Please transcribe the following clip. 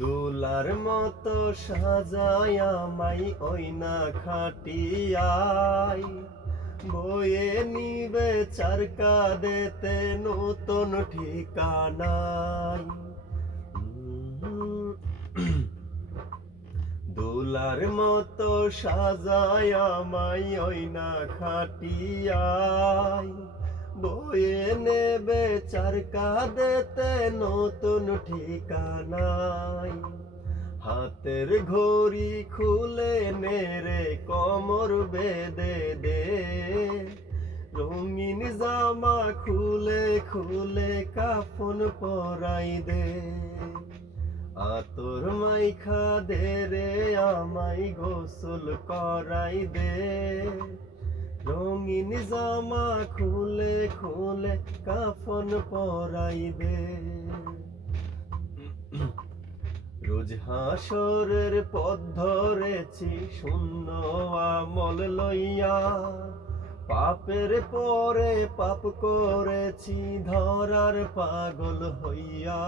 দোলার মতো সাজায়া মাই ওই না খাটিয়াই বয়ে নিবে চার কাঁদেতে নতুন ঠিকানাই দোলার মতো সাজায়া মাই ওই না খাটিয়াই বয়ে নেবে চার কাঁদেতে নতুন ঠিকানাই হাতের ঘড়ি খুলে নেরে কমর বেদে দে। রঙিন জামা খুলে খুলে কাফন পরাই দে। আতর মাইখা দে রে আমাই গোসল করাই দে। রঙিন জামা খুলে খুলে কাফন পরাই দে রোজ হাসরের পথ ধরেছি শূন্য আমল লইয়া। পাপের পরে পাপ করেছি, ধরার পাগল হইয়া।